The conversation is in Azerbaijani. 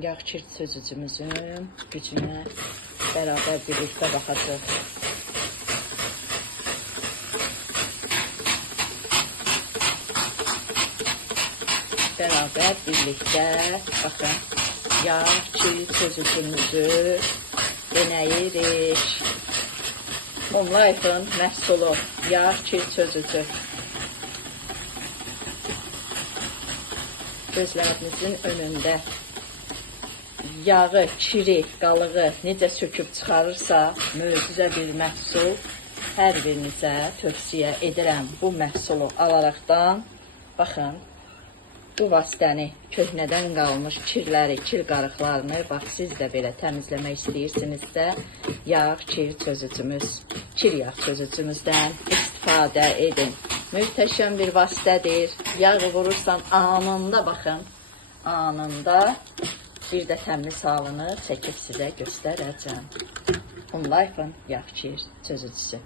yağ kir çözücümüzün gücünə bərabər birlikdə baxacaq. Bərabər birlikdə baxın, yağ kir çözücümüzü deneyirik. Moonlife'ın məhsulu yağ kir çözücü. Gözlərinizin önündə yağı, kiri, qalığı necə söküb çıxarırsa, möcüzə bir məhsul hər birinizə tövsiyə edirəm. Bu məhsulu alaraqdan, baxın, bu vasitəni köhnədən qalmış kirləri, kir qarıqlarını, bax siz də belə təmizləmək istəyirsinizsə, yağ kir çözücümüz, kir yağ çözücümüzdən istifadə edin. Möhtəşəm bir vasitədir. Yağı vurursan anında, baxın, anında bir də təmiz halını çəkib sizə göstərəcəm. Moonlife'ın yağ kir çözücüsü.